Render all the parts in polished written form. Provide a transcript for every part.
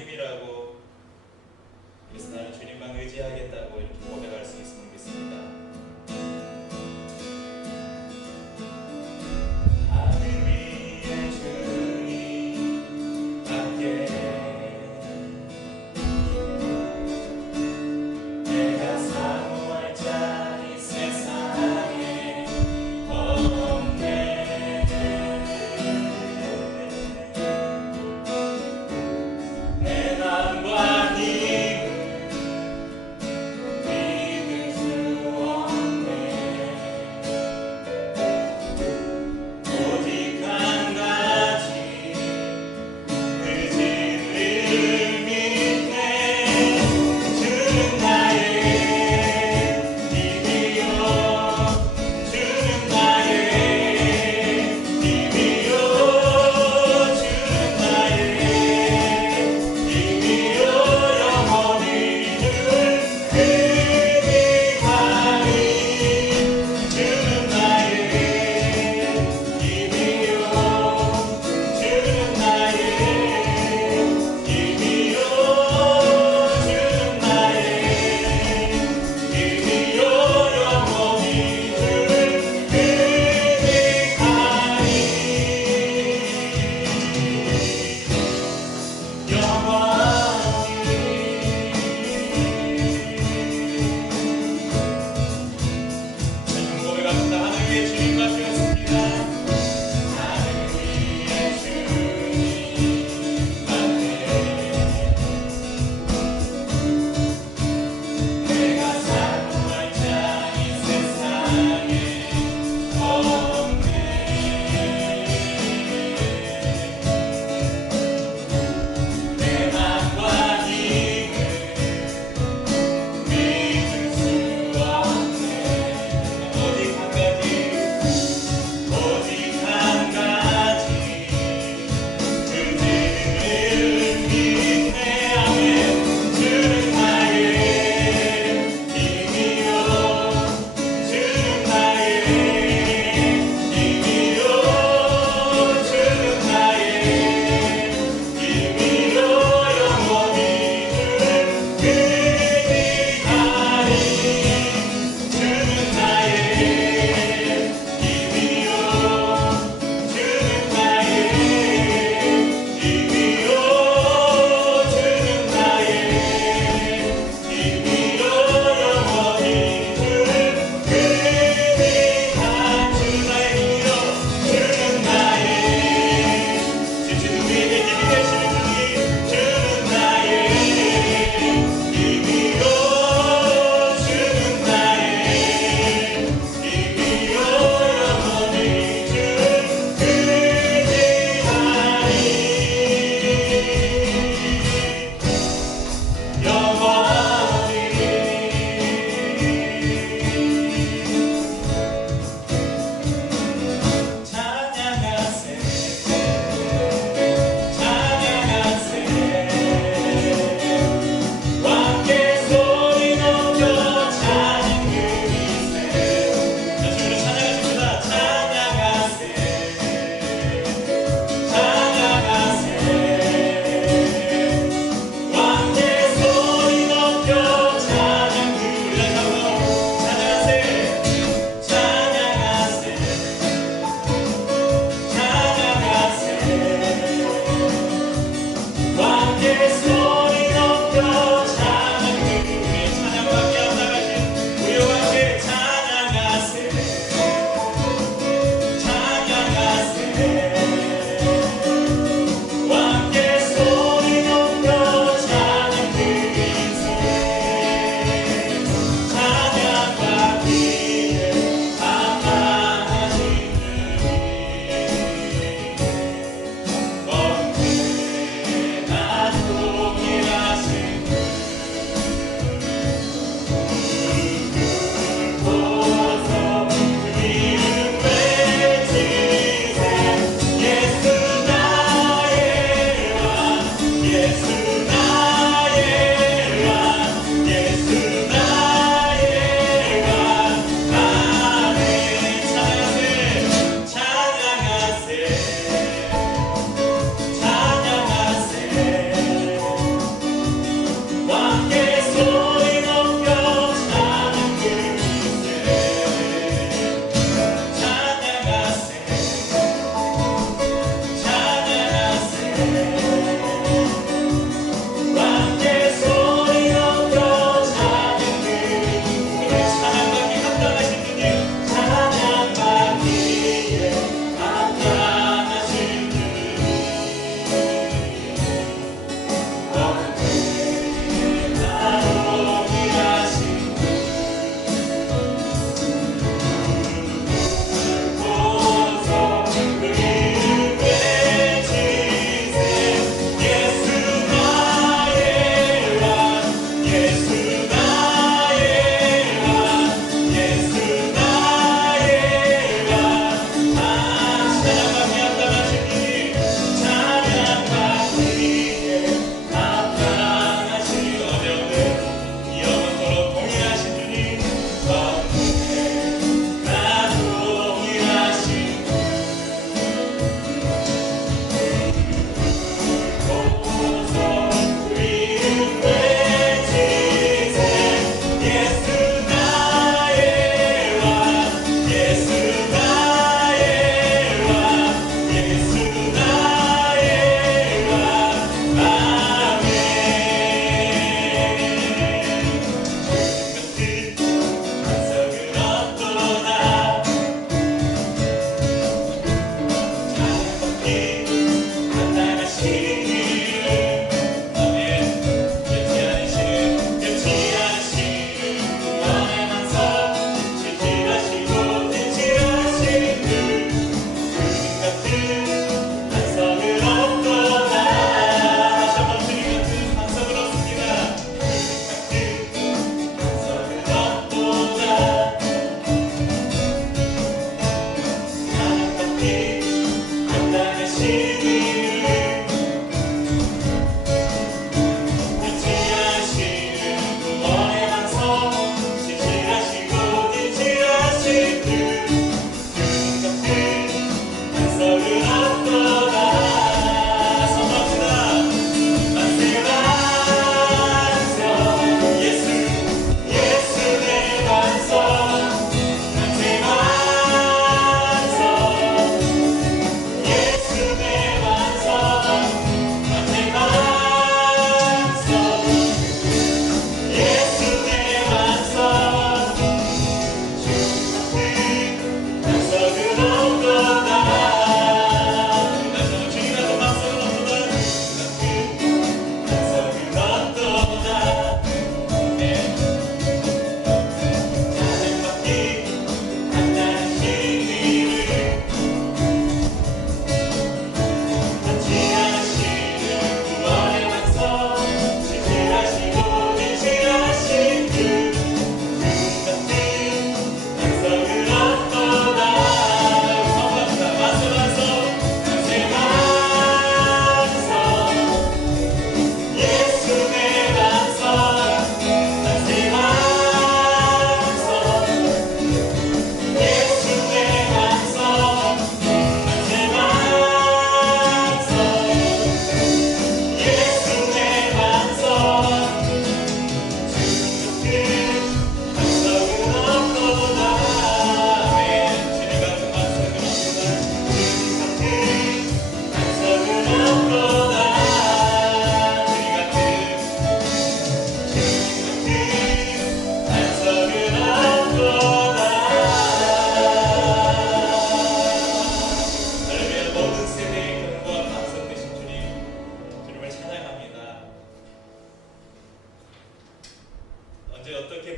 힘이라고, 그래서 나는 주님만 의지하겠다고 이렇게 고백할 수 있음을 믿습니다. 하늘 위에 주님 밖에 내가 사모할 자 이 세상에 없네. 내 맘과 힘을 믿을 수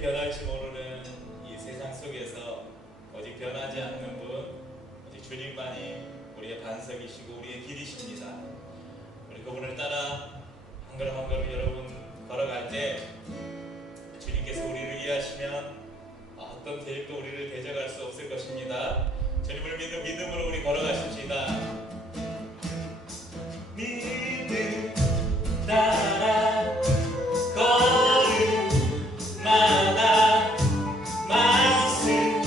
변할지 모르는 이 세상 속에서 오직 변하지 않는 분, 오직 주님만이 우리의 반석이시고 우리의 길이십니다. 우리 그분을 따라 한 걸음 한 걸음 여러분 걸어갈 때 주님께서 우리를 위하시면 어떤 계획도 우리를 대적할 수 없을 것입니다. 주님을 믿는 믿음으로 우리 걸어가십시다. 믿음 따라 걸음마다 말씀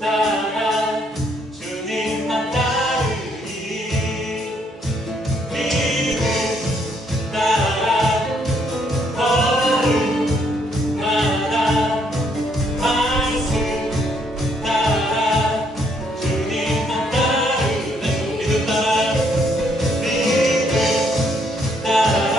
따라 주님만 따르리. 믿음 따라 걸음마다 말씀 따라 주님만 따르리. 믿음 따라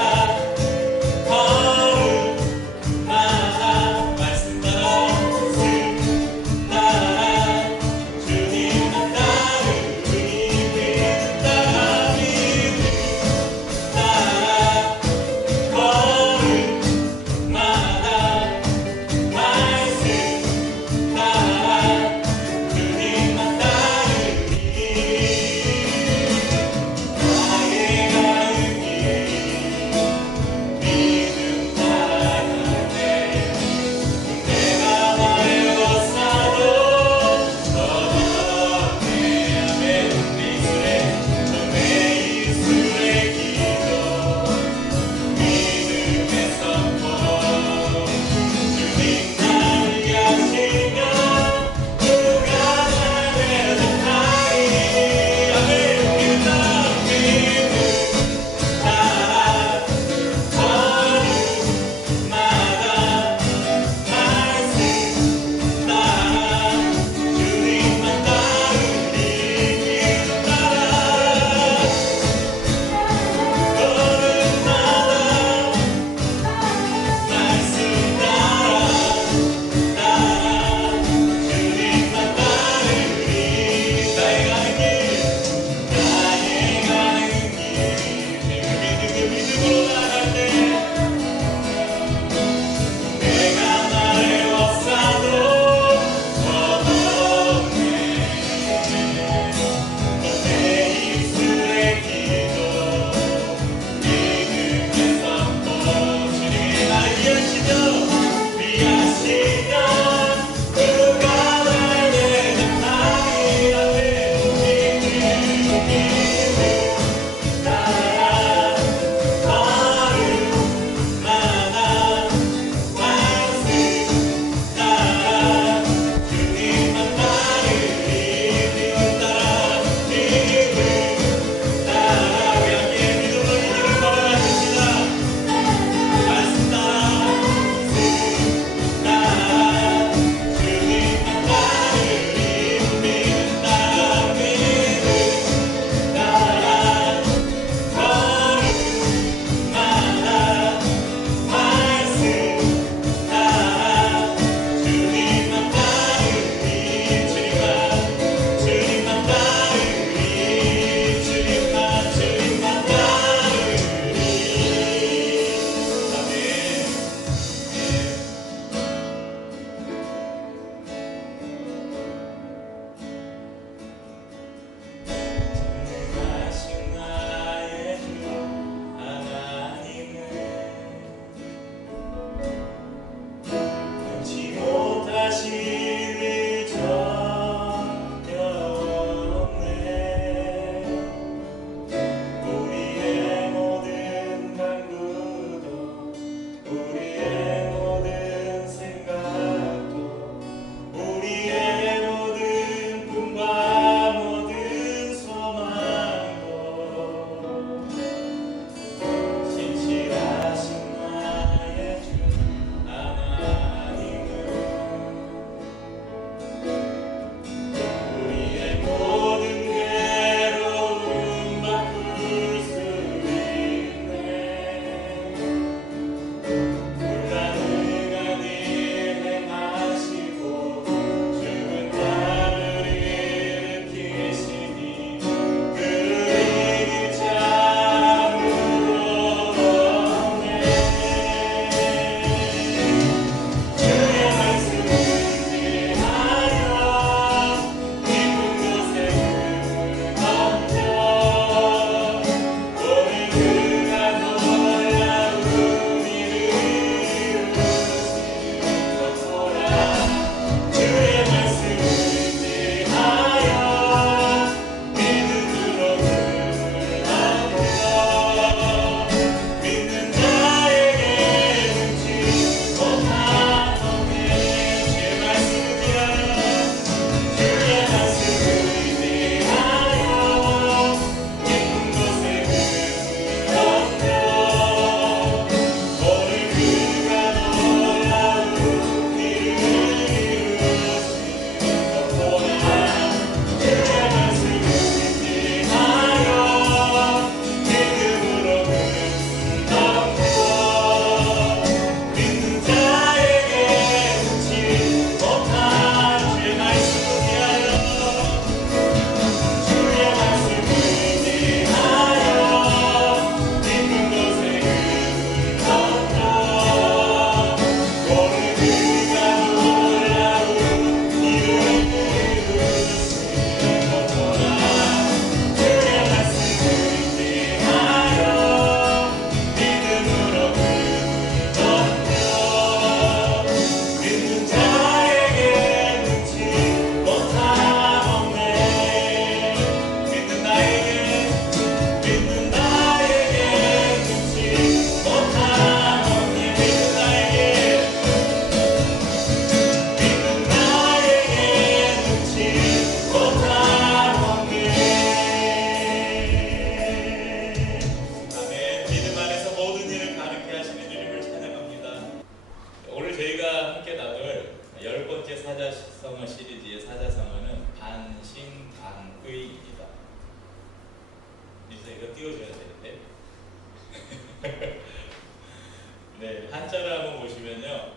네, 한자를 한번 보시면요.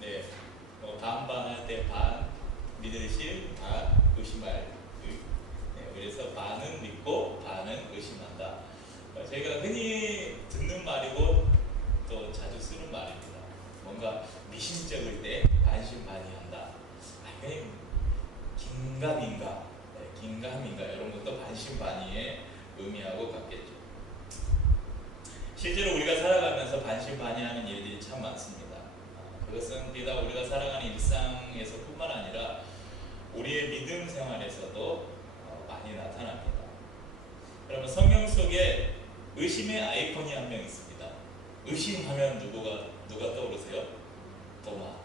네, 반반할 때 반, 믿으실, 반, 의심할. 네, 그래서 반은 믿고 반은 의심한다. 저희가 흔히 듣는 말이고 또 자주 쓰는 말입니다. 뭔가 미심쩍을 때 반신반의한다. 아니, 긴가민가, 네, 긴가민가 이런 것도 반신반의에 의미하고 같겠죠. 실제로 우리가 살아가면서 반신반의하는 일들이 참 많습니다. 그것은 비단 우리가 살아가는 일상에서 뿐만 아니라 우리의 믿음 생활에서도 많이 나타납니다. 그러면 성경 속에 의심의 아이콘이 한 명 있습니다. 의심하면 누가 떠오르세요? 도마.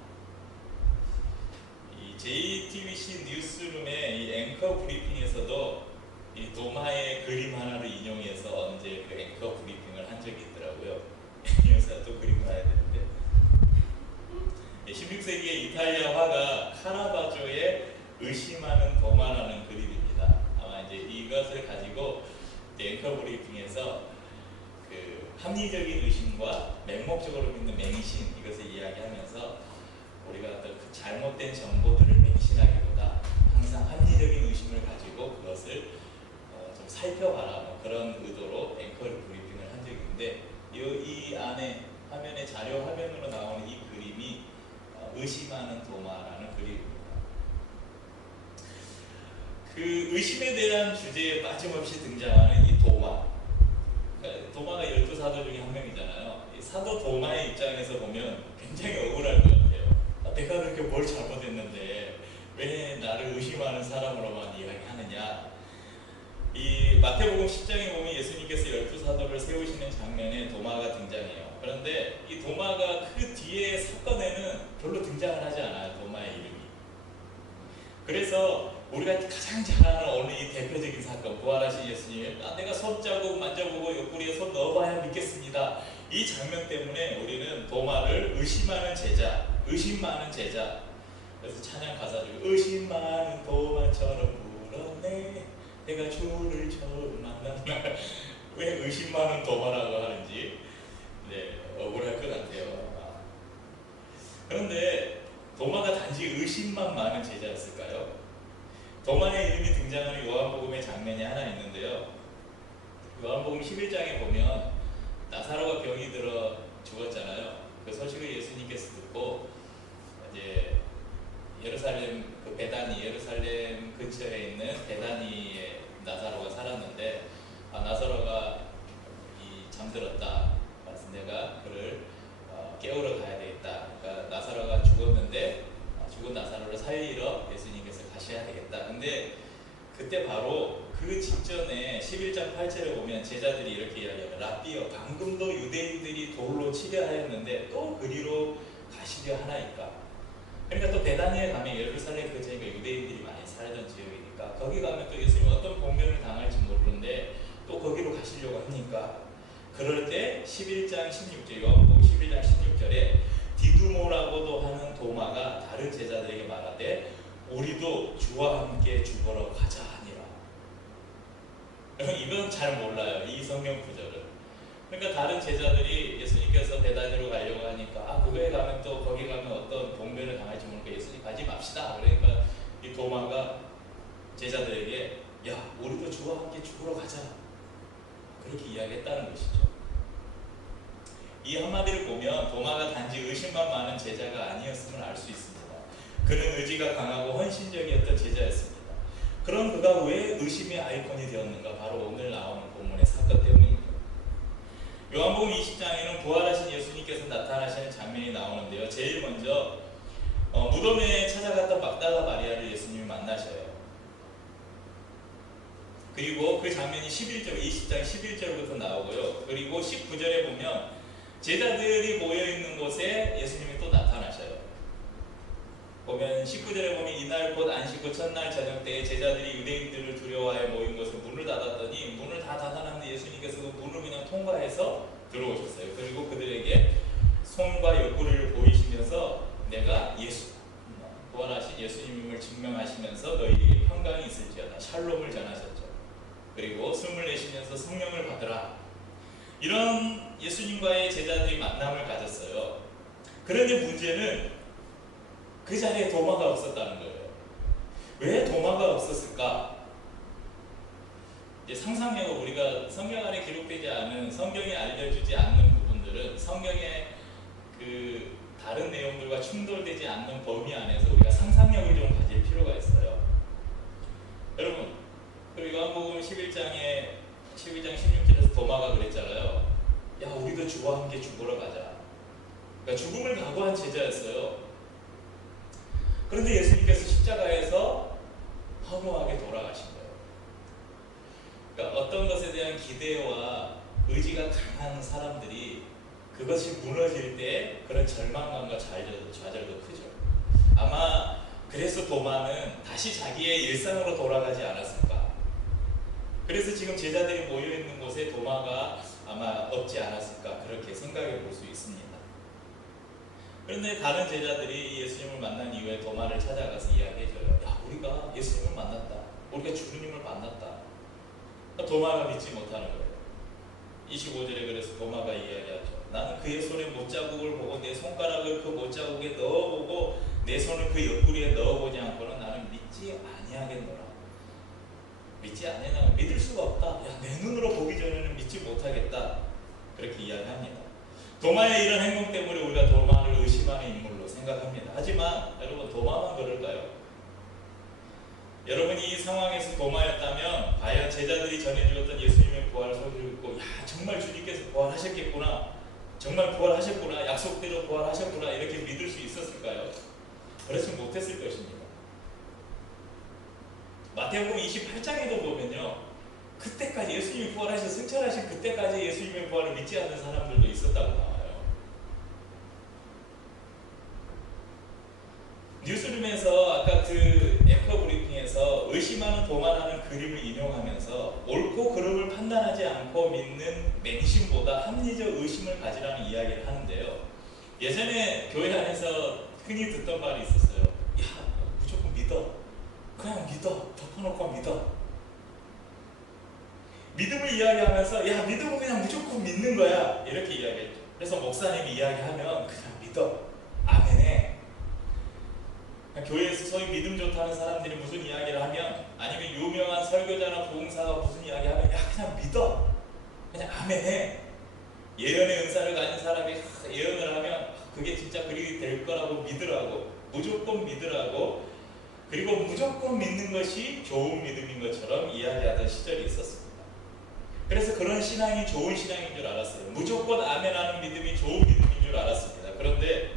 이 JTBC 뉴스룸의 이 앵커 브리핑에서도 이 도마의 그림 하나를 인용해서 언제 그 앵커 브리핑을 한 적이 있더라고요. 이 여사 또 그림 봐야 되는데 16세기의 이탈리아 화가 카라바조의 의심하는 도마라는 그림입니다. 아마 이제 이것을 가지고 앵커 브리핑에서 그 합리적인 의심과 맹목적으로 믿는 맹신 이것을 이야기하면서 우리가 어떤 그 잘못된 정보들을 맹신하기보다 항상 합리적인 의심을 가지고 그것을 좀 살펴봐라 뭐 그런 의도로 앵커 브리핑을 한 적이 있는데 이 안에 화면에 자료 화면으로 나오는 이 그림이 의심하는 도마라는 그림입니다. 그 의심에 대한 주제에 빠짐없이 등장하는 이 도마. 그러니까 도마가 12사도 중에 한 명이잖아요. 이 사도 도마의 입장에서 보면 굉장히 억울할 것 같아요. 내가 그렇게 뭘 잘못했는데 왜 나를 의심하는 사람으로만 이야기하느냐. 이 마태복음 10장에 보면 예수님께서 12사도를 세우시는 장면에 도마가 등장해요. 그런데 이 도마가 그 뒤에 사건에는 별로 등장을 하지 않아요. 도마의 이름이. 그래서 우리가 가장 잘 아는 오늘 이 대표적인 사건, 부활하신 예수님, 내가 손자국 만져보고 옆구리에 손 넣어봐야 믿겠습니다. 이 장면 때문에 우리는 도마를 의심하는 제자, 의심 많은 제자. 그래서 찬양 가사 중에 의심 많은 도마처럼 물었네 내가 주를 처음 만난 날. 왜 의심 많은 도마라고 하는지 억울할 것 같아요. 그런데 도마가 단지 의심만 많은 제자였을까요? 도마의 이름이 등장하는 요한복음의 장면이 하나 있는데요. 요한복음 11장에 보면 나사로가 병이 들어 죽었잖아요. 그 소식을 예수님께서 듣고 이제 예루살렘 예루살렘 근처에 있는 베다니에 나사로가 살았는데 나사로가 잠들었다. 그래서 내가 그를 깨우러 가야 되겠다. 그러니까 나사로가 죽었는데 죽은 나사로를 살리러 예수님께서 가셔야 되겠다. 근데 그때 바로 그 직전에 11장 8절에 보면 제자들이 이렇게 이야기해요. 라비여 방금도 유대인들이 돌로 치려 하였는데 또 그리로 가시려 하나이까. 그러니까 또 베다니에 가면 예루살렘 근처니까 유대인들이 많이 살던 지역이니까 거기 가면 또 예수님이 어떤 공면을 당할지 모르는데 또 거기로 가시려고 하니까 그럴 때 11장 16절 요한복음 11장 16절에 디두모라고도 하는 도마가 다른 제자들에게 말하되 우리도 주와 함께 죽으러 가자 하니라. 이건 잘 몰라요. 이 성경 구절은. 그러니까 다른 제자들이 예수님께서 베다니로 가려고 하니까 그거에 가면 또 거기 가면 어떤 봉변을 당할지 모르니까 예수님 가지 맙시다. 그러니까 이 도마가 제자들에게 야 우리도 주와 함께 죽으러 가자 그렇게 이야기했다는 것이죠. 이 한마디를 보면 도마가 단지 의심만 많은 제자가 아니었음을 알 수 있습니다. 그는 의지가 강하고 헌신적이었던 제자였습니다. 그럼 그가 왜 의심의 아이콘이 되었는가? 바로 오늘 나오는 본문의 사건 때문입니다. 요한복음 20장에는 부활하신 예수님께서 나타나시는 장면이 나오는데요. 제일 먼저 무덤에 찾아갔던 막달라 마리아를 예수님이 만나셔요. 그리고 그 장면이 20장 11절부터 나오고요. 그리고 19절에 보면 제자들이 모여있는 곳에 예수님이 또 나타나셔요. 보면 19절에 보면 이날 곧 안식 후 첫날 저녁 때에 제자들이 유대인들을 두려워하여 모인 곳을 문을 닫았더니 문을 다 닫아놨는데 예수님께서 그 문을 그냥 통과해서 들어오셨어요. 그리고 그들에게 손과 옆구리를 보이시면서 내가 부활하신 예수님을 증명하시면서 너희에게 평강이 있을지어다 샬롬을 전하셨죠. 그리고 숨을 내쉬면서 성령을 받으라. 이런 예수님과의 제자들이 만남을 가졌어요. 그런데 문제는 그 자리에 도마가 없었다는 거예요. 왜 도마가 없었을까? 이제 상상력을 우리가 성경 안에 기록되지 않은, 성경이 알려주지 않는 부분들은 성경의 그 다른 내용들과 충돌되지 않는 범위 안에서 우리가 상상력을 좀 가질 필요가 있어요. 여러분, 그리고 요한복음 11장 16절에서 도마가 그랬잖아요. 야, 우리도 주와 함께 죽으러 가자. 그러니까 죽음을 각오한 제자였어요. 그런데 예수님께서 십자가에서 허무하게 돌아가신 거예요. 그러니까 어떤 것에 대한 기대와 의지가 강한 사람들이 그것이 무너질 때 그런 절망감과 좌절도 크죠. 아마 그래서 도마는 다시 자기의 일상으로 돌아가지 않았을까. 그래서 지금 제자들이 모여있는 곳에 도마가 아마 없지 않았을까, 그렇게 생각해 볼 수 있습니다. 그런데 다른 제자들이 예수님을 만난 이후에 도마를 찾아가서 이야기해줘요. 야, 우리가 예수님을 만났다. 우리가 주님을 만났다. 도마가 믿지 못하는 거예요. 25절에 그래서 도마가 이야기하죠. 나는 그의 손에 못자국을 보고 내 손가락을 그 못자국에 넣어보고 내 손을 그 옆구리에 넣어보지 않고는 나는 믿지 아니하겠노라. 믿지 아니하면 믿을 수가 없다. 야, 내 눈으로 보기 전에는 믿지 못하겠다. 그렇게 이야기합니다. 도마의 이런 행동 때문에 우리가 도마를 의심하는 인물로 생각합니다. 하지만 여러분, 도마만 그럴까요? 여러분이 이 상황에서 도마였다면 과연 제자들이 전해주었던 예수님의 부활 소리를 듣고, 야, 정말 주님께서 부활하셨겠구나, 정말 부활하셨구나, 약속대로 부활하셨구나, 이렇게 믿을 수 있었을까요? 그렇지 못했을 것입니다. 마태복음 28장에도 보면요, 그때까지 예수님이 부활하셔 승천하신 그때까지 예수님의 부활을 믿지 않는 사람들도 있었다고 나와요. 뉴스룸에서 아까 그 앵커 브리핑에서 의심하는 도마라는 그림을 인용하면서 옳고 그름을 판단하지 않고 믿는 맹심보다 합리적 의심을 가지라는 이야기를 하는데요. 예전에 교회 안에서 흔히 듣던 말이 있었어요. 야, 무조건 믿어. 그냥 믿어. 덮어놓고 믿어. 믿음을 이야기하면서, 야, 믿음은 그냥 무조건 믿는 거야, 이렇게 이야기했죠. 그래서 목사님이 이야기하면 그냥 믿어. 아멘해. 교회에서 소위 믿음 좋다는 사람들이 무슨 이야기를 하면, 아니면 유명한 설교자나 부흥사가 무슨 이야기하면, 야, 그냥 믿어. 그냥 아멘해. 예언의 은사를 가진 사람이 예언을 하면 그게 진짜 그리 될 거라고 믿으라고, 무조건 믿으라고, 그리고 무조건 믿는 것이 좋은 믿음인 것처럼 이야기하던 시절이 있었습니다. 그래서 그런 신앙이 좋은 신앙인 줄 알았어요. 무조건 아멘하는 믿음이 좋은 믿음인 줄 알았습니다. 그런데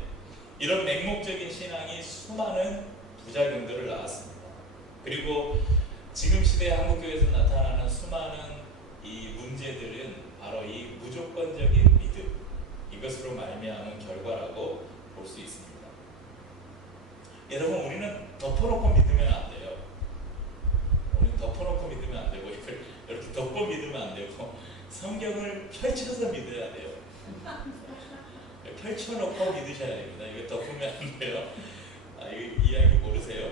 이런 맹목적인 신앙이 수많은 부작용들을 낳았습니다. 그리고 지금 시대 한국교회에서 나타나는 수많은 이 문제들은 바로 이 무조건적인 믿음, 이것으로 말미암은 결과라고 볼 수 있습니다. 여러분, 우리는 덮어놓고 믿으면 안 돼요. 우리는 덮어놓고 믿으면 안 되고, 이렇게 덮고 믿으면 안 되고, 성경을 펼쳐서 믿어야 돼요. 펼쳐놓고 믿으셔야 됩니다. 이거 덮으면 안 돼요. 아, 이 이야기 모르세요?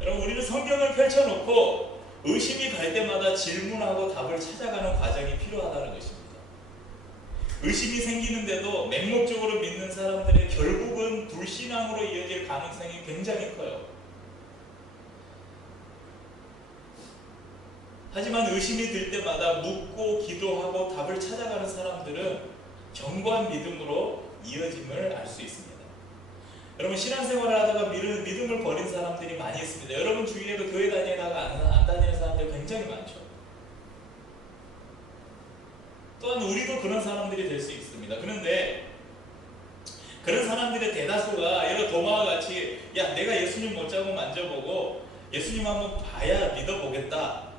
여러분, 우리는 성경을 펼쳐놓고 의심이 갈 때마다 질문하고 답을 찾아가는 과정이 필요하다는 것입니다. 의심이 생기는데도 맹목적으로 믿는 사람들의 결국은 불신앙으로 이어질 가능성이 굉장히 커요. 하지만 의심이 들 때마다 묻고 기도하고 답을 찾아가는 사람들은 견고한 믿음으로 이어짐을 알 수 있습니다. 여러분, 신앙생활을 하다가 믿음을 버린 사람들이 많이 있습니다. 여러분 주위에도 교회 다니다가 안 다니는 사람들 굉장히 많죠. 또한 우리도 그런 사람들이 될 수 있습니다. 그런데 그런 사람들의 대다수가 이런 도마와 같이, 야, 내가 예수님 못자국 만져보고 예수님 한번 봐야 믿어보겠다.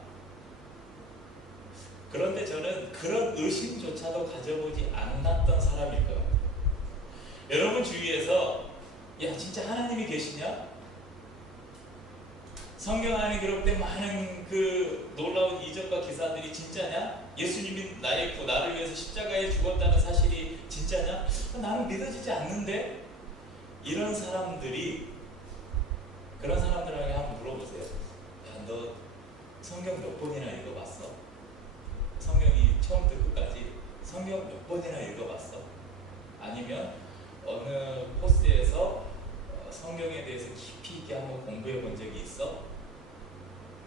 그런데 저는 그런 의심조차도 가져보지 않았던 사람일 것 같아요. 여러분 주위에서, 야, 진짜 하나님이 계시냐? 성경 안에 기록된 많은 그 놀라운 이적과 기사들이 진짜냐? 예수님이 나를 위해서 십자가에 죽었다는 사실이 진짜냐? 나는 믿어지지 않는데? 이런 사람들이, 그런 사람들에게 한번 물어보세요. 야, 너 성경 몇 번이나 읽어봤어? 성경이 처음부터 끝까지 성경 몇 번이나 읽어봤어? 아니면 어느 코스에서 성경에 대해서 깊이 있게 한번 공부해 본 적이 있어?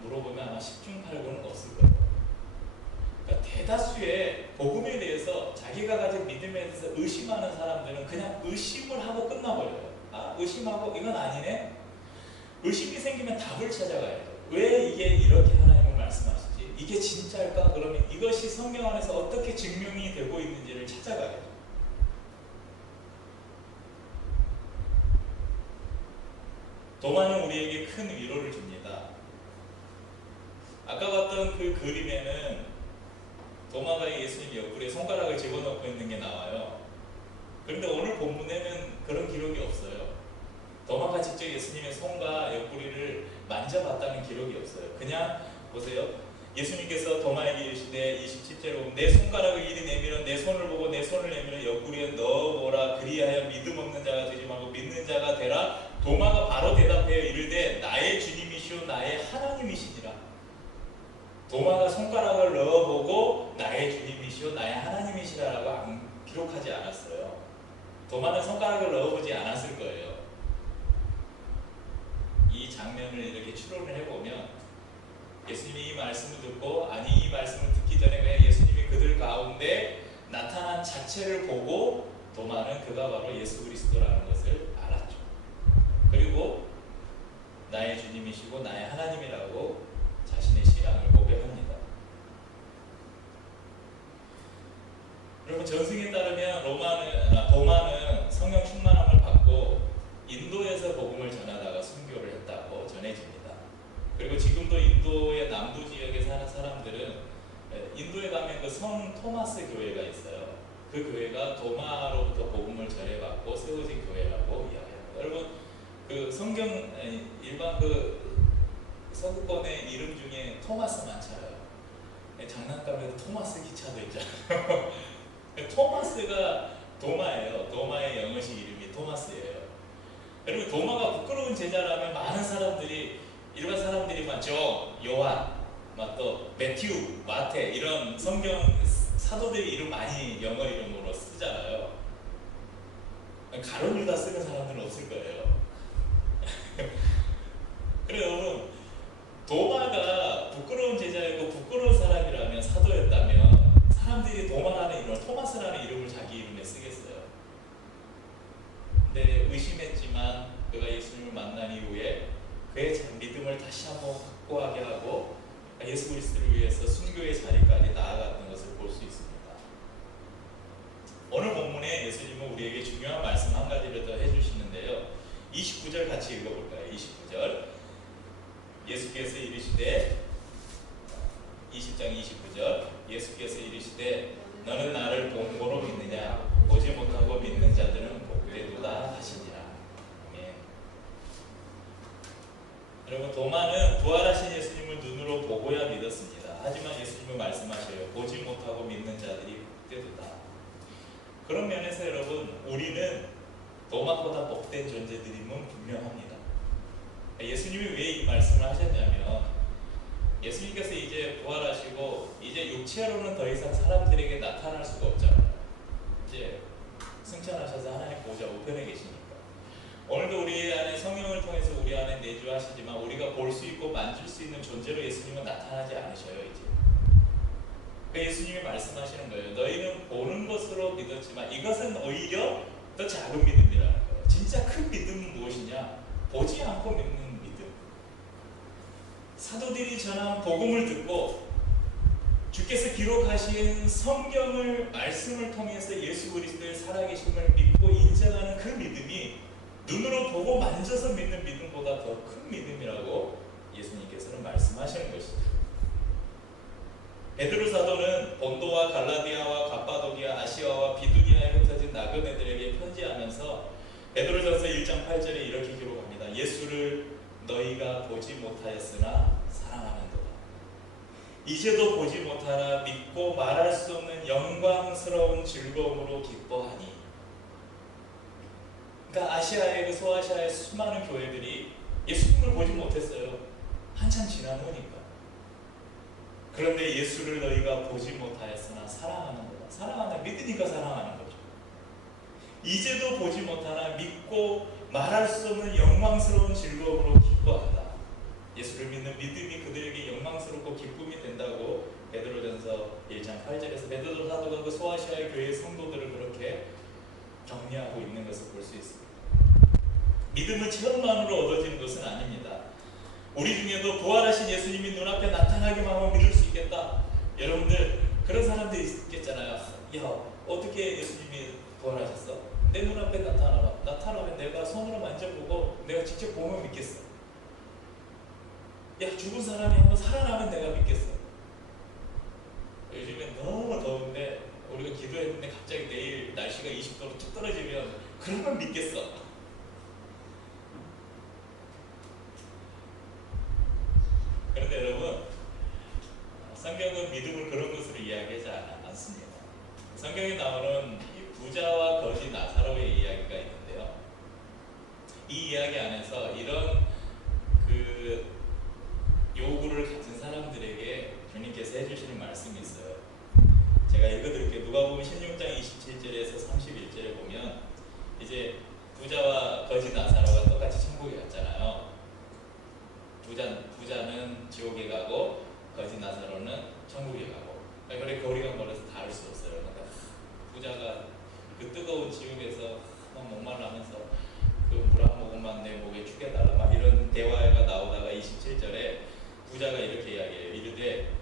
물어보면 아마 10중 8구는 없을 거예요. 그러니까 대다수의 복음에 대해서 자기가 가진 믿음에 대해서 의심하는 사람들은 그냥 의심을 하고 끝나버려요. 아, 의심하고 이건 아니네? 의심이 생기면 답을 찾아가야 돼요. 왜 이게 이렇게 하나님은 말씀하시지? 이게 진짜일까? 그러면 이것이 성경 안에서 어떻게 증명이 되고 있는지를 찾아가야 돼요. 도마는 우리에게 큰 위로를 줍니다. 아까 봤던 그 그림에는 도마가 예수님 옆구리에 손가락을 집어넣고 있는 게 나와요. 그런데 오늘 본문에는 그런 기록이 없어요. 도마가 직접 예수님의 손과 옆구리를 만져봤다는 기록이 없어요. 그냥 보세요. 예수님께서 도마에게 이르시되 27절에 보면 내 손가락을 이리 내밀어 내 손을 보고 내 손을 내밀어 옆구리에 넣어보라. 그리하여 믿음 없는 자가 되지 말고 믿는 자가 되라. 도마가 바로 대답하여 이르되 나의 주님이시오 나의 하나님이시니라. 도마가 손가락을 넣어보고 나의 주님이시오 나의 하나님이시라라고 기록하지 않았어요. 도마는 손가락을 넣어보지 않았을 거예요. 이 장면을 이렇게 추론을 해보면 예수님이 이 말씀을 듣고 아니 이 말씀을 듣기 전에 그냥 예수님이 그들 가운데 나타난 자체를 보고 도마는 그가 바로 예수 그리스도라는 것을 알았죠. 그리고 나의 주님이시고 나의 하나님이라고 자신의 신앙을 고백합니다. 여러분 전승에 따르면 도마는 성령 충만함을 받고 인도에서 복음을 전하다가 순교를 했다고 전해집니다. 그리고 지금도 인도의 남부 지역에 사는 사람들은 인도에 가면 그 성 토마스 교회가 있어요. 그 교회가 도마로부터 복음을 전해받고 세워진 교회라고 이야기합니다. 여러분 그 성경 일반 그 서구권의 이름 중에 토마스 많잖아요. 장난감에도 토마스 기차도 있잖아요. 토마스가 도마예요. 도마의 영어식 이름이 토마스예요. 그리고 도마가 부끄러운 제자라면 많은 사람들이 일반 사람들이 조, 요한, 또 매튜, 마태 이런 성경 사도들의 이름 많이 영어 이름으로 쓰잖아요. 가룟 유다 쓰는 사람들은 없을 거예요. 그래요. 여러분 도마가 부끄러운 제자이고 부끄러운 사람이라면 사도였다면 사람들이 도마라는 이름을 토마스라는 이름을 자기 이름에 쓰겠어요. 근데 의심했지만 그가 예수님을 만난 이후에 그의 믿음을 다시 한번 확고하게 하고 예수 그리스도를 위해서 순교의 자리까지 나아갔던 것을 볼 수 있습니다. 오늘 본문에 예수님은 우리에게 중요한 말씀 한 가지를 더 해주시는데요. 29절 같이 읽어볼까요? 29절 예수께서 이르시되 20장 29절 예수께서 이르시되 너는 나를 본고로 믿느냐 보지 못하고 믿는 자들은 복되도다 하시니라. 아멘. 여러분 도마는 부활하신 예수님을 눈으로 보고야 믿었습니다. 하지만 예수님은 말씀하셔요. 보지 못하고 믿는 자들이 복되도다. 그런 면에서 여러분 우리는 도마보다 복된 존재들임은 분명합니다. 예수님이 왜 이 말씀을 하셨냐면 예수님께서 이제 부활하시고 이제 육체로는 더 이상 사람들에게 나타날 수가 없잖아요. 이제 승천하셔서 하나님 보좌 우편에 계시니까 오늘도 우리 안에 성령을 통해서 우리 안에 내주하시지만 우리가 볼 수 있고 만질 수 있는 존재로 예수님은 나타나지 않으셔요. 이제 예수님이 말씀하시는 거예요. 너희는 보는 것으로 믿었지만 이것은 오히려 더 작은 믿음이라는 거예요. 진짜 큰 믿음은 무엇이냐? 보지 않고 믿는 믿음. 사도들이 전한 복음을 듣고 주께서 기록하신 성경을 말씀을 통해서 예수 그리스도의 살아계심을 믿고 인정하는 그 믿음이 눈으로 보고 만져서 믿는 믿음보다 더 큰 믿음이라고 예수님께서는 말씀하시는 것이죠. 베드로 사도는 본도와 갈라디아와 갑바도기아 아시아와 비두니아에 흩어진 나그네들에게 편지하면서 베드로전서 1장 8절에 이렇게 기록합니다. 예수를 너희가 보지 못하였으나 사랑하는도다. 이제도 보지 못하나 믿고 말할 수 없는 영광스러운 즐거움으로 기뻐하니. 그러니까 아시아의 소아시아의 수많은 교회들이 예수님을 보지 못했어요. 한참 지난 후니까. 그런데 예수를 너희가 보지 못하였으나 사랑하는 거다. 사랑하는 믿으니까 사랑하는 거죠. 이제도 보지 못하나 믿고 말할 수 없는 영광스러운 즐거움으로 기뻐한다. 예수를 믿는 믿음이 그들에게 영광스럽고 기쁨이 된다고 베드로전서 1장 8절에서 베드로 사도가 그 소아시아의 교회의 성도들을 그렇게 격려하고 있는 것을 볼 수 있습니다. 믿음은 체험만으로 얻어지는 것은 아닙니다. 우리 중에도 부활하신 예수님이 눈앞에 나타나기만 하면 믿을 수 있겠다. 여러분들 그런 사람들이 있겠잖아요. 야, 어떻게 예수님이 부활하셨어? 내 눈앞에 나타나면 내가 손으로 만져보고 내가 직접 보면 믿겠어. 야, 죽은 사람이 한번 살아나면 내가 믿겠어. 요즘에 너무 더운데 우리가 기도했는데 갑자기 내일 날씨가 20도로 툭 떨어지면 그러면 믿겠어. 그런데 여러분, 성경은 믿음을 그런 것으로 이야기하지 않습니다. 성경에 나오는 부자와 거지 나사로의 이야기가 있는데요. 이 이야기 안에서 이런 요구를 가진 사람들에게 주님께서 해주시는 말씀이 있어요. 제가 읽어드릴게요. 누가복음 16장 27절에서 31절에 보면 이제 부자와 거지 나사로가 똑같이 천국에 갔잖아요. 부자는 지옥에 가고 거지 나사로는 천국에 가고. 그래 거리가 멀어서 다를 수 없어요. 그러니까 부자가 그 뜨거운 지옥에서 목말라면서 그 물 한 모금만 내 목에 죽여달라 막 이런 대화가 나오다가 27절에 부자가 이렇게 이야기해요. 이르되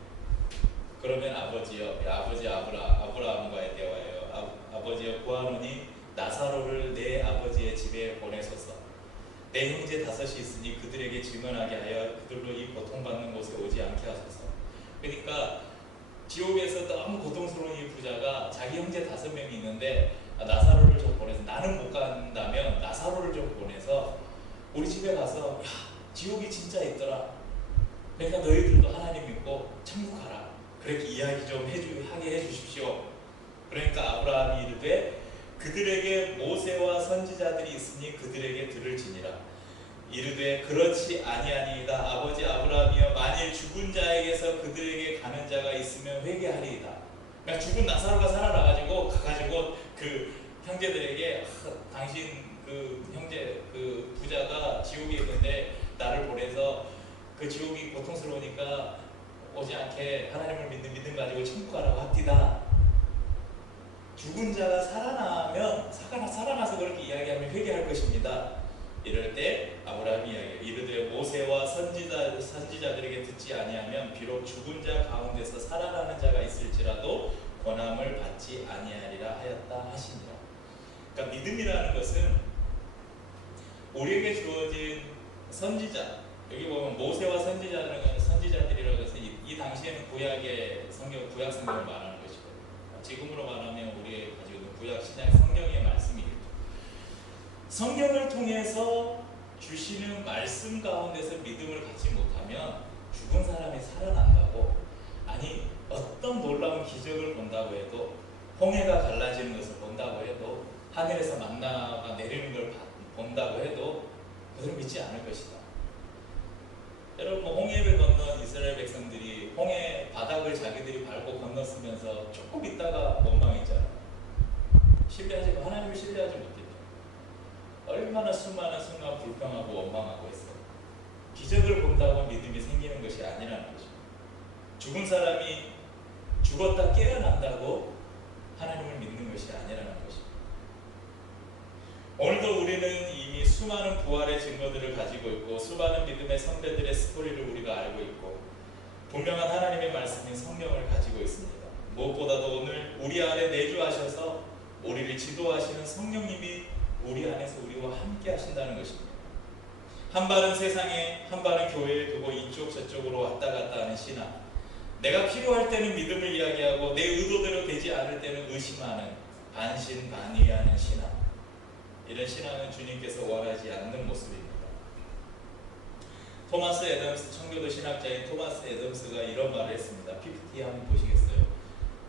그러면 아버지여, 아버지 아브라함과의 대화예요. 아버지여 구하노니 나사로를 내 아버지의 집에 보내소서. 내 형제 5이 있으니 그들에게 증언하게 하여 그들로 이 고통받는 곳에 오지 않게 하소서. 그러니까 지옥에서 너무 고통스러운 이 부자가 자기 형제 5명이 있는데 나사로를 좀 보내서, 나는 못 간다면 나사로를 좀 보내서 우리 집에 가서 야, 지옥이 진짜 있더라. 그러니까 너희들도 하나님 믿고 천국 가라. 그렇게 이야기 좀 하게 해주십시오. 그러니까 아브라함이 이르되 그들에게 모세와 선지자들이 있으니 그들에게 들을지니라. 이르되 그렇지 아니하니이다. 아버지 아브라함이여, 만일 죽은 자에게서 그들에게 가는 자가 있으면 회개하리이다. 그러니까 죽은 나사로가 살아나가지고 가가지고 그 형제들에게 당신 그 형제 그 부자가 지옥에 있는데 나를 보내서 그 지옥이 고통스러우니까 오지 않게 하나님을 믿는 믿음 가지고 천국 가라고 합디다. 죽은 자가 살아나면 살아나서 그렇게 이야기하면 회개할 것입니다. 이럴 때 아브라함이 이야기해요. 이르되 모세와 선지자들에게 듣지 아니하면 비록 죽은 자 가운데서 살아나는 자가 있을지라도 권함을 받지 아니하리라 하였다 하시니라. 그러니까 믿음이라는 것은 우리에게 주어진 선지자, 여기 보면 모세와 선지자들이라고 해서 이 당시에는 구약 성경을 말하는 것이고, 지금으로 말하면 우리 가지고 있는 구약 신약 성경의 말씀이겠죠. 성경을 통해서 주시는 말씀 가운데서 믿음을 갖지 못하면 죽은 사람이 살아난다고, 아니 어떤 놀라운 기적을 본다고 해도, 홍해가 갈라지는 것을 본다고 해도, 하늘에서 만나가 내리는 걸 본다고 해도 그들은 믿지 않을 것이다. 여러분, 홍해를 건넌 이스라엘 백성들이 홍해 바닥을 자기들이 밟고 건넜으면서 조금 있다가 원망했잖아요. 하나님을 신뢰하지 못했죠. 얼마나 수많은 순간 불평하고 원망하고 했어요. 기적을 본다고 믿음이 생기는 것이 아니라는 것입니다. 죽은 사람이 죽었다 깨어난다고 하나님을 믿는 것이 아니라는 것입니다. 오늘도 우리는 이미 수많은 부활의 증거들을 가지고 있고 수많은 믿음의 선배들의 스토리를 우리가 알고 있고 분명한 하나님의 말씀인 성경을 가지고 있습니다. 무엇보다도 오늘 우리 안에 내주하셔서 우리를 지도하시는 성령님이 우리 안에서 우리와 함께 하신다는 것입니다. 한 발은 세상에, 한 발은 교회에 두고 이쪽 저쪽으로 왔다 갔다 하는 신앙, 내가 필요할 때는 믿음을 이야기하고 내 의도대로 되지 않을 때는 의심하는, 반신반의하는 신앙, 이런 신앙은 주님께서 원하지 않는 모습입니다. 토마스 애덤스, 청교도 신학자인 토마스 애덤스가 이런 말을 했습니다. PPT 한번 보시겠어요?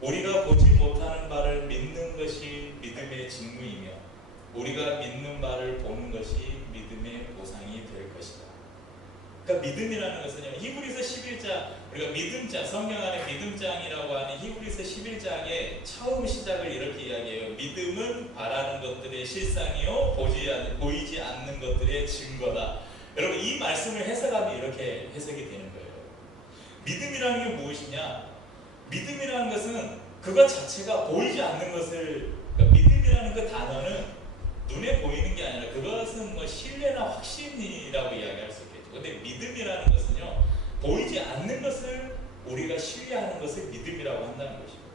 우리가 보지 못하는 바를 믿는 것이 믿음의 직무이며 우리가 믿는 바를 보는 것이 믿음의 보상이 될 것이다. 그러니까 믿음이라는 것은요, 히브리서 11장, 우리가 믿음장, 성경 안에 믿음장이라고 하는 히브리서 11장의 처음 시작을 이렇게 이야기해요. 믿음은 바라는 것들의 실상이요 보이지 않는 것들의 증거다. 여러분 이 말씀을 해석하면 이렇게 해석이 되는 거예요. 믿음이라는 게 무엇이냐? 믿음이라는 것은 그것 자체가 보이지 않는 것을, 그러니까 믿음이라는 그 단어는 눈에 보이는 게 아니라 그것은 뭐 신뢰나 확신이라고 이야기할 수 있겠죠. 근데 믿음이라는 것은요, 보이지 않는 것을 우리가 신뢰하는 것을 믿음이라고 한다는 것이고,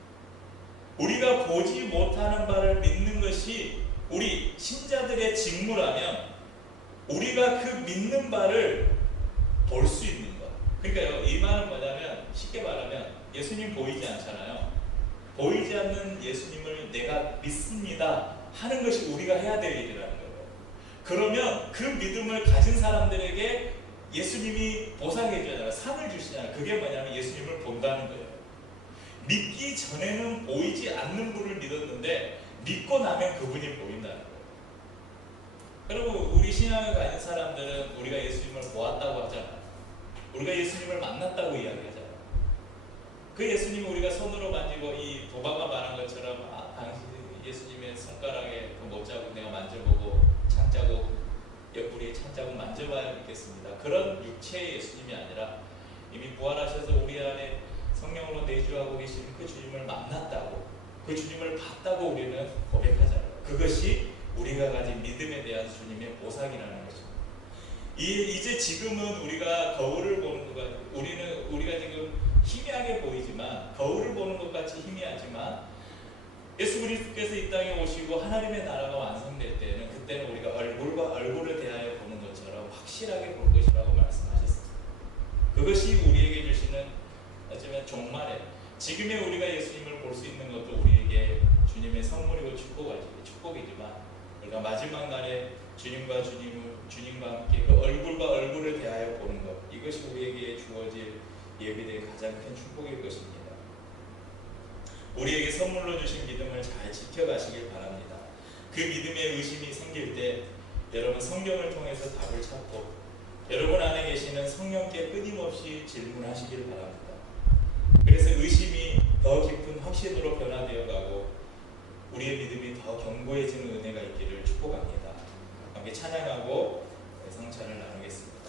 우리가 보지 못하는 바를 믿는 것이 우리 신자들의 직무라면 우리가 그 믿는 바를 볼 수 있는 것. 그러니까요, 이 말은 뭐냐면 쉽게 말하면 예수님 보이지 않잖아요. 보이지 않는 예수님을 내가 믿습니다 하는 것이 우리가 해야 될 일이라는 거예요. 그러면 그 믿음을 가진 사람들에게 예수님이 보상해 주잖아요. 상을 주시잖아요. 그게 뭐냐면 예수님을 본다는 거예요. 믿기 전에는 보이지 않는 분을 믿었는데 믿고 나면 그분이 보인다는 거예요. 여러분 우리 신앙을 가진 사람들은 우리가 예수님을 보았다고 하잖아요. 우리가 예수님을 만났다고 이야기하잖아요. 그 예수님을 우리가 손으로 만지고 이 도바가 말한 것처럼 당신 예수님의 손가락에 그 못자국 내가 만져보고 창자국 옆구리에 창자국 만져봐야 믿겠습니다. 그런 육체의 예수님이 아니라 이미 부활하셔서 우리 안에 성령으로 내주하고 계신 그 주님을 만났다고, 그 주님을 봤다고 우리는 고백하잖아요. 그것이 우리가 가진 믿음에 대한 주님의 보상이라는 것입니다. 이제 지금은 우리가 거울을 보는 것 같아요. 우리가 지금 희미하게 보이지만, 거울을 보는 것 같이 희미하지만 예수 그리스도께서 이 땅에 오시고 하나님의 나라가 완성될 때는, 그때는 우리가 얼굴과 얼굴을 대하여 보는 것처럼 확실하게 볼 것이라고 말씀하셨습니다. 그것이 우리에게 주시는 어쩌면 종말에, 지금의 우리가 예수님을 볼 수 있는 것도 우리에게 주님의 선물이고 축복이지만 우리가 마지막 날에 주님과 함께 그 얼굴과 얼굴을 대하여 보는 것, 이것이 우리에게 주어질 예비될 가장 큰 축복일 것입니다. 우리에게 선물로 주신 믿음을 잘 지켜가시길 바랍니다. 그 믿음에 의심이 생길 때 여러분 성경을 통해서 답을 찾고 여러분 안에 계시는 성령께 끊임없이 질문하시길 바랍니다. 그래서 의심이 더 깊은 확신으로 변화되어 가고 우리의 믿음이 더 견고해지는 은혜가 있기를 축복합니다. 함께 찬양하고 성찬을 나누겠습니다.